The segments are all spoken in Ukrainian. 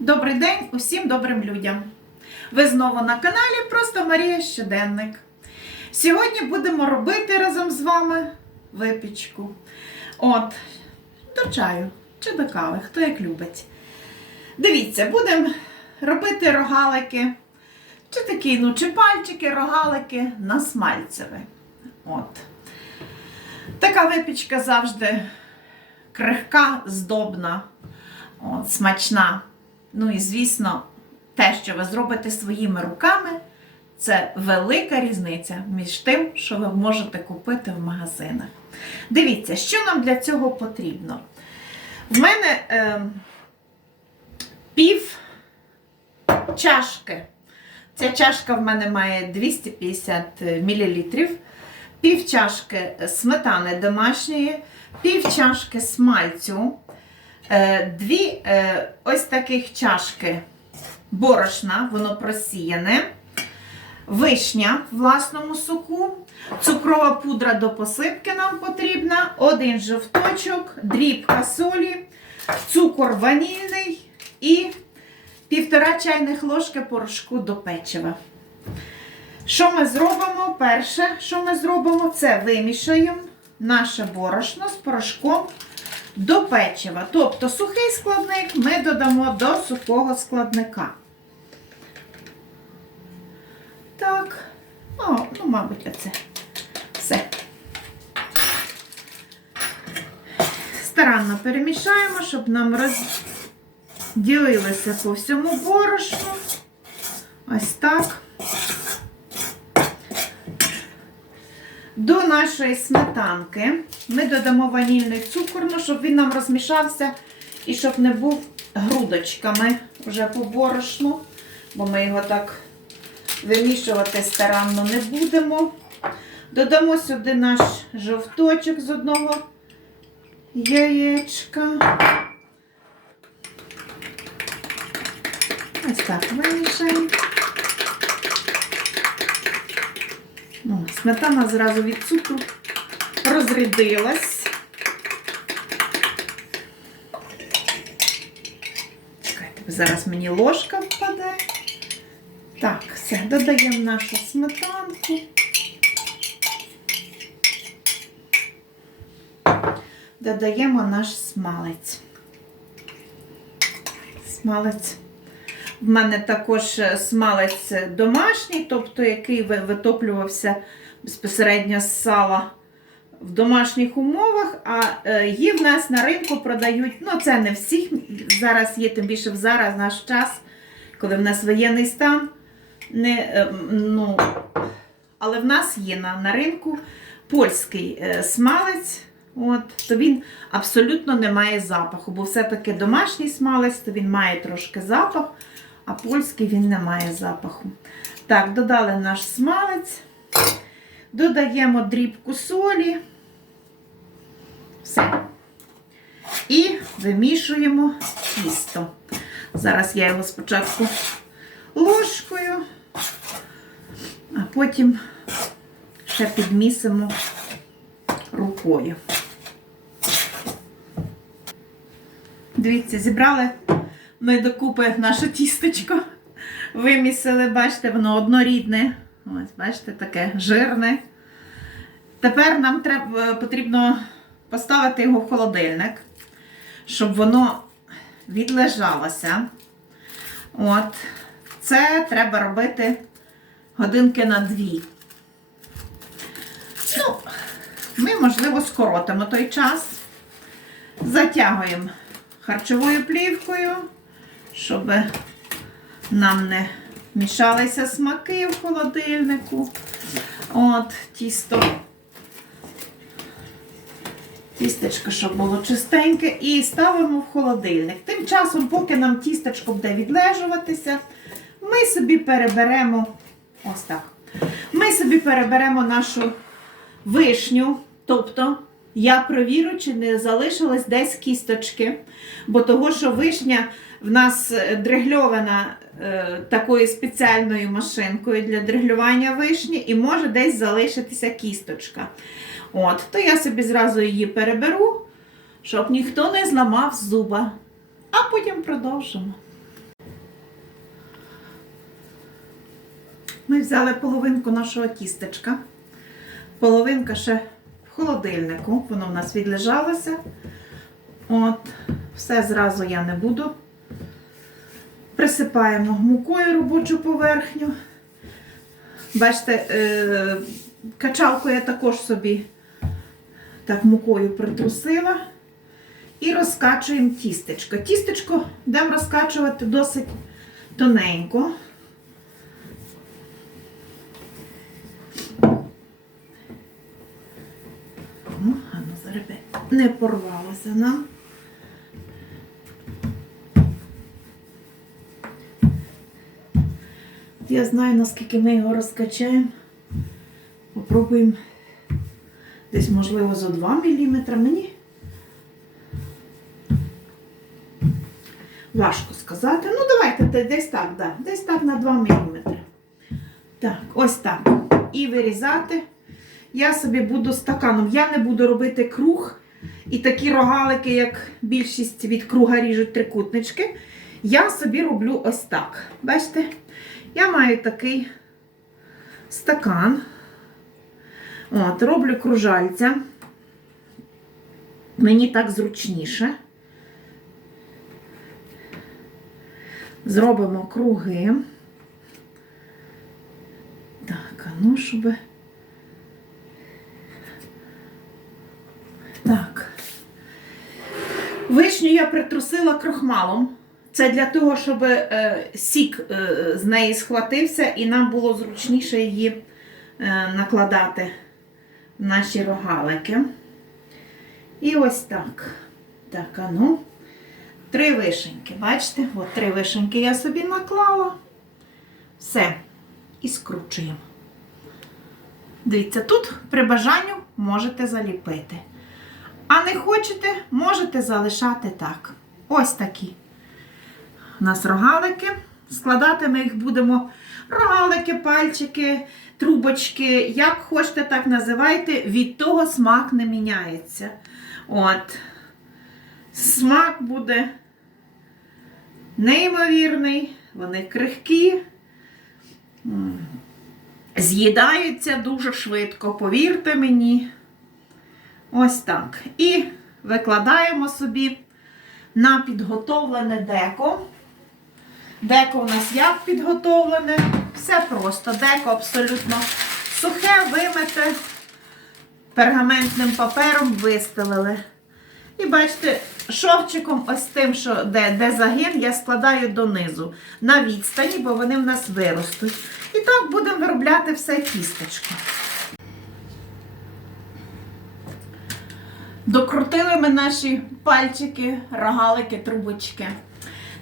Добрий день усім добрим людям! Ви знову на каналі Просто Марія Щоденник. Сьогодні будемо робити разом з вами випічку. От, до чаю чи до кави, хто як любить. Дивіться, будемо робити рогалики, чи такі, ну, чи пальчики, рогалики на смальцеве. От. Така випічка завжди крихка, здобна, от, смачна. Ну і, звісно, те, що ви зробите своїми руками, це велика різниця між тим, що ви можете купити в магазинах. Дивіться, що нам для цього потрібно. В мене е, пів чашки. Ця чашка в мене має 250 мл, пів чашки сметани домашньої, пів чашки смальцю, дві е, ось таких чашки борошна, воно просіяне, вишня в власному соку, цукрова пудра до посипки нам потрібна, один жовточок, дрібка солі, цукор ванільний і півтора чайних ложки порошку до печива. Що ми зробимо? Перше, що ми зробимо, це вимішаємо наше борошно з порошком до печива. Тобто сухий складник ми додамо до сухого складника. Так, О, ну, мабуть, оце все. Старанно перемішаємо, щоб нам розділилося по всьому борошну. Ось так. До нашої сметанки ми додамо ванільний цукор, ну, щоб він нам розмішався і щоб не був грудочками вже по борошну, бо ми його так вимішувати старанно не будемо. Додамо сюди наш жовточок з одного яєчка. Ось так вимішаємо. О, Сметана зразу від цукру розрядилась. Чекайте, зараз мені ложка впаде. Так, все, додаємо нашу сметанку. Додаємо наш смалець. Смалець. В мене також е, смалець домашній, тобто який витоплювався безпосередньо з сала в домашніх умовах, а е, її в нас на ринку продають. Ну, це не всіх. Зараз є, тим більше в зараз наш час, коли в нас воєнний стан. Не, е, ну, але в нас є на, на ринку польський е, смалець. От, то він абсолютно не має запаху, бо все-таки домашній смалець, то він має трошки запах, а польський він не має запаху. Так, додали наш смалець, додаємо дрібку солі. Все. І вимішуємо тісто. Зараз я його спочатку ложкою, а потім ще підмісимо рукою. Дивіться, зібрали ми докупи наше тістечко. Вимісили, бачите, воно однорідне. Ось, бачите, таке жирне. Тепер нам треба, потрібно поставити його в холодильник, щоб воно відлежалося. От. Це треба робити годинки на дві. Ну, ми, можливо, скоротимо той час. Затягуємо харчовою плівкою, щоб нам не мішалися смаки в холодильнику. От, тісто. Тістечко, щоб було чистеньке, і ставимо в холодильник. Тим часом, поки нам тістечко буде відлежуватися, ми собі переберемо ось так. Ми собі переберемо нашу вишню, тобто я провірю, чи не залишилось десь кісточки, бо того, що вишня в нас е, дригльована е, такою спеціальною машинкою для дриглювання вишні, і може десь залишитися кісточка. От, То я собі зразу її переберу, щоб ніхто не зламав зуба. А потім продовжимо. Ми взяли половинку нашого тістечка. Половинка ще в холодильнику, воно в нас відлежалося. От, Все зразу я не буду. Присипаємо мукою робочу поверхню. Бачите, е, качалку я також собі так мукою притрусила. І розкачуємо тістечко. Тістечко будемо розкачувати досить тоненько. Ну, ну не порвалося нам. Я знаю, наскільки ми його розкачаємо. Попробуємо десь, можливо, за 2 мм. Мені важко сказати. Ну, давайте десь так, да. десь так на 2 мм. Так, ось так. І вирізати. Я собі буду стаканом. Я не буду робити круг і такі рогалики, як більшість від круга ріжуть трикутнички. Я собі роблю ось так. Бачите? Я маю такий стакан. От, роблю кружальця. Мені так зручніше. Зробимо круги. Так, а ну, щоб. Так. Вишню я притрусила крохмалом. Це для того, щоб е, сік е, з неї схватився і нам було зручніше її е, накладати наші рогалики. І ось так. Так, а ну. Три вишеньки. Бачите? От три вишеньки я собі наклала. Все. І скручуємо. Дивіться, тут при бажанню можете заліпити. А не хочете, можете залишати так. Ось такі. У нас рогалики. Складати ми їх будемо рогалики, пальчики, трубочки. Як хочете, так називайте. Від того смак не міняється. От. Смак буде неймовірний, вони крихкі, з'їдаються дуже швидко, повірте мені. Ось так. І викладаємо собі на підготовлене деко. Деко у нас як підготовлене. Все просто. Деко абсолютно сухе, вимите, пергаментним папером вистелили. І бачите, шовчиком ось тим, що де, де загин, я складаю донизу на відстані, бо вони в нас виростуть. І так будемо виробляти все тістечко. Докрутили ми наші пальчики, рогалики, трубочки.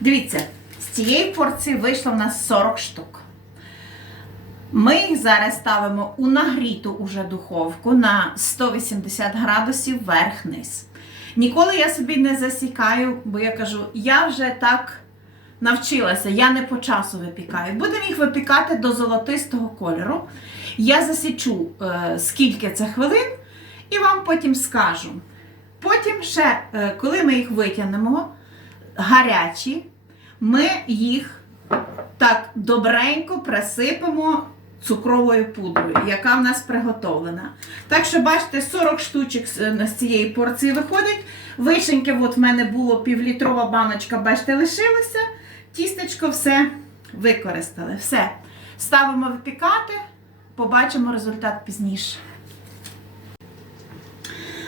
Дивіться, цієї порції вийшло в нас 40 штук. Ми їх зараз ставимо у нагріту уже духовку на 180 градусів вверх-низ. Ніколи я собі не засікаю, бо я кажу, я вже так навчилася, я не по часу випікаю. Будемо їх випікати до золотистого кольору. Я засічу, е, скільки це хвилин, і вам потім скажу. Потім ще, е, коли ми їх витягнемо, гарячі, ми їх так добренько присипемо цукровою пудрою, яка в нас приготовлена. Так що, бачите, 40 штучок з з цієї порції виходить. Вишеньки, от в мене було півлітрова баночка, бачите, лишилася. Тістечко все використали. Все. Ставимо випікати, побачимо результат пізніше.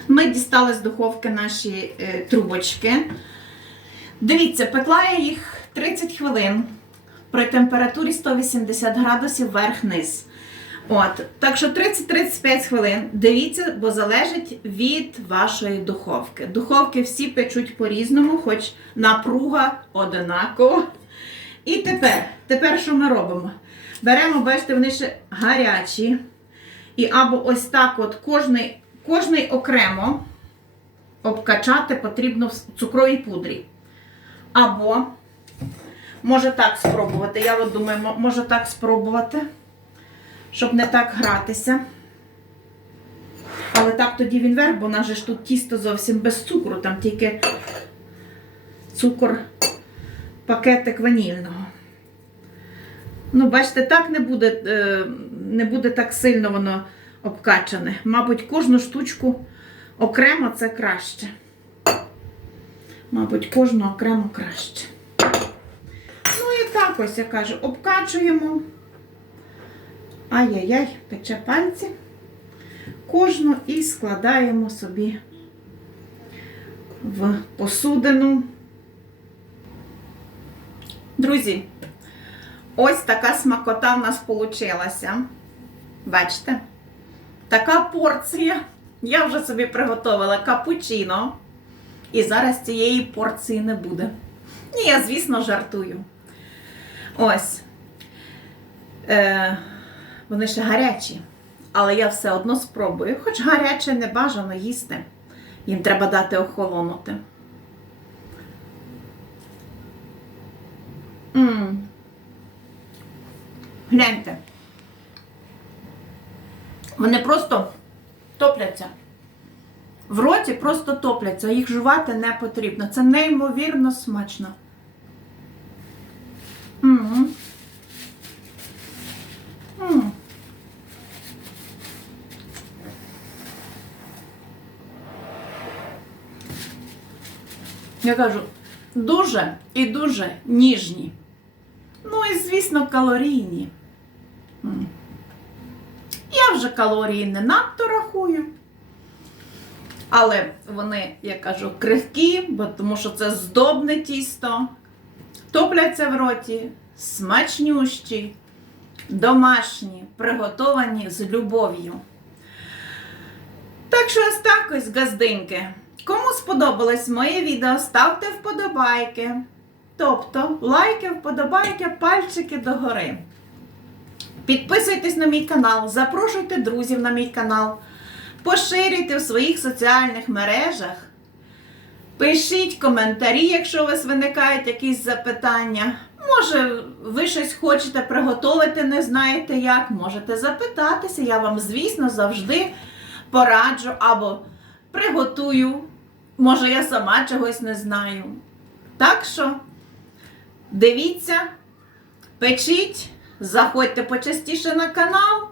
Ми дістали з духовки наші е, трубочки. Дивіться, пекла я їх 30 хвилин при температурі 180 градусів вверх-низ. От, так що 30-35 хвилин. Дивіться, бо залежить від вашої духовки. Духовки всі печуть по-різному, хоч напруга одинаково. І тепер, тепер що ми робимо? Беремо, бачите, вони ще гарячі. І або ось так от кожний, кожний окремо обкачати потрібно в цукровій пудрі. Або, може так спробувати. Я от думаю, мо- може так спробувати, щоб не так гратися. Але так тоді він вверх, бо у нас же ж тут тісто зовсім без цукру, там тільки цукор, пакетик ванільного. Ну, бачите, так не буде, е, не буде так сильно воно обкачане. Мабуть, кожну штучку окремо це краще. Мабуть, кожну окремо краще. Так ось я кажу, обкачуємо. Ай-яй-яй, пече пальці. Кожну і складаємо собі в посудину. Друзі, ось така смакота в нас вийшла. Бачите? Така порція. Я вже собі приготувала капучино. І зараз цієї порції не буде. Ні, я, звісно, жартую. Ось. Е, вони ще гарячі. Але я все одно спробую. Хоч гаряче не бажано їсти. Їм треба дати охолонути. м Гляньте. Вони просто топляться. В роті просто топляться, їх жувати не потрібно. Це неймовірно смачно. Я кажу, дуже і дуже ніжні. Ну і, звісно, калорійні. Я вже калорії не надто рахую. Але вони, я кажу, крихкі, бо тому що це здобне тісто, топляться в роті, смачнющі, домашні, приготовані з любов'ю. Так що ось так ось, газдинки. Кому сподобалось моє відео, ставте вподобайки. Тобто лайки, вподобайки, пальчики догори. Підписуйтесь на мій канал, запрошуйте друзів на мій канал. Поширюйте в своїх соціальних мережах. Пишіть коментарі, якщо у вас виникають якісь запитання. Може, ви щось хочете приготувати, не знаєте як, можете запитатися. Я вам, звісно, завжди пораджу або приготую. Може, я сама чогось не знаю. Так що дивіться, печіть, заходьте почастіше на канал.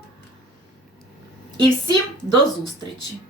І всім до зустрічі!